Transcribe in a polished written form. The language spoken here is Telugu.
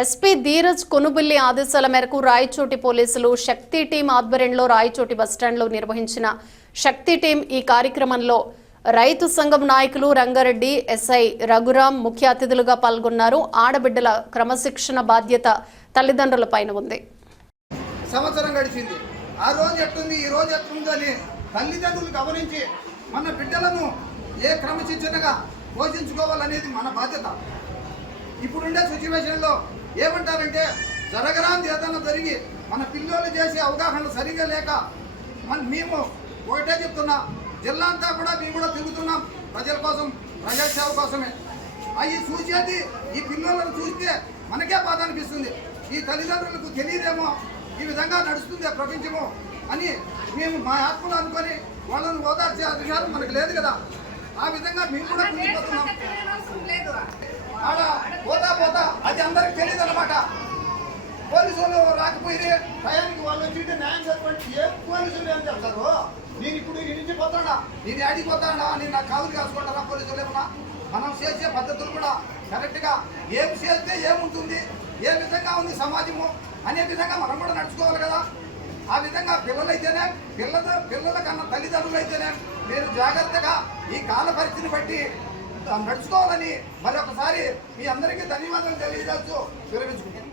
ఎస్పీ ధీరజ్ కొనుబిల్లి ఆదేశాల మేరకు రాయచోటి పోలీసులు శక్తి టీం ఆధ్వర్యంలో రాయచోటి బస్టాండ్లో నిర్వహించిన శక్తి టీం ఈ కార్యక్రమంలో రైతు సంఘం నాయకులు రంగారెడ్డి ఎస్ఐ రఘురాం ముఖ్య అతిథులుగా పాల్గొన్నారు. ఆడబిడ్డల క్రమశిక్షణ బాధ్యత తల్లిదండ్రులపైన ఉంది. సంవత్సరం గడిచింది. ఆ రోజు ఎట్టుంది ఈ రోజు ఎట్టుందని తల్లిదండ్రులు గమనించి మన బిడ్డలను ఏ క్రమశిక్షణగా పోషించుకోవాలనేది మన బాధ్యత. ఇప్పుడుండే సిచ్యువేషన్లో ఏమంటారంటే జరగరాంది ఏదైనా జరిగి మన పిల్లలు చేసే అవగాహన సరిగా లేక మేము ఒకటే చెప్తున్నా, జిల్లా అంతా కూడా మేము కూడా తిరుగుతున్నాం ప్రజల కోసం, ప్రజాసేవ కోసమే. అవి చూసేది ఈ పిల్లలను చూస్తే మనకే బాధ అనిపిస్తుంది. ఈ తల్లిదండ్రులకు తెలియదేమో ఈ విధంగా నడుస్తుంది ప్రపంచము అని మేము మా ఆత్మలు అనుకొని వాళ్ళని ఓదార్చే అధికారం మనకు లేదు కదా. ఆ విధంగా మేము కూడా కుంగిపోతున్నాం. ఆడ పోతా అది అందరికి తెలియదు అనమాట. పోలీసు వాళ్ళు రాకపోయి టయానికి వాళ్ళు వచ్చి న్యాయం చెప్పండి. ఏ పోలీసులు ఏం చేస్తారు? నేను ఇప్పుడు ఈ నుంచి పోతాడా, నేను ఆడిపోతాడా, నేను నా కాదులు కాసుకుంటారా పోలీసులు ఏమన్నా? మనం చేసే పద్ధతులు కూడా కరెక్ట్గా ఏం చేస్తే ఏముంటుంది, ఏ విధంగా ఉంది సమాజము అనే విధంగా మనం కూడా నడుచుకోవాలి కదా. ఆ విధంగా పిల్లలైతేనే పిల్లల కన్నా తల్లిదండ్రులు అయితేనే మీరు జాగ్రత్తగా ఈ కాల పరిస్థితిని బట్టి నడుచుకోవాలని మరొకసారి మీ అందరికీ ధన్యవాదాలు తెలియజేస్తూ విరమించుకుంటాను.